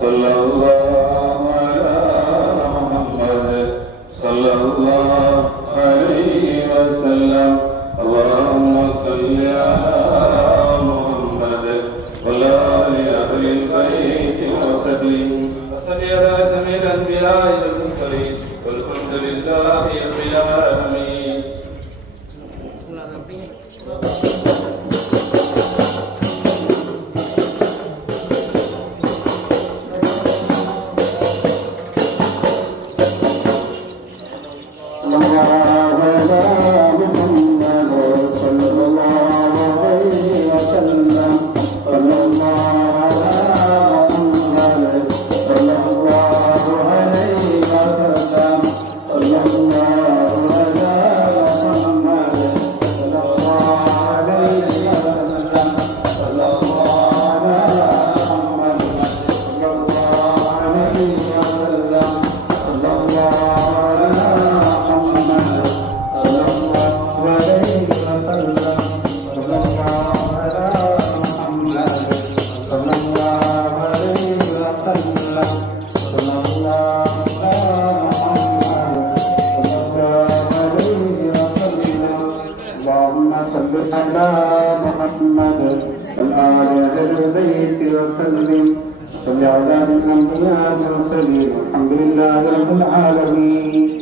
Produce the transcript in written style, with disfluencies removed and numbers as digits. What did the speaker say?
صلى الله على محمد صلى الله عليه وسلم اللهم صل على محمد وعلى آل البيت وسلم وصل على جميع الأنبياء والمرسلين والحمد لله رب العالمين. صل على الأنبياء والمرسلين والحمد لله رب العالمين.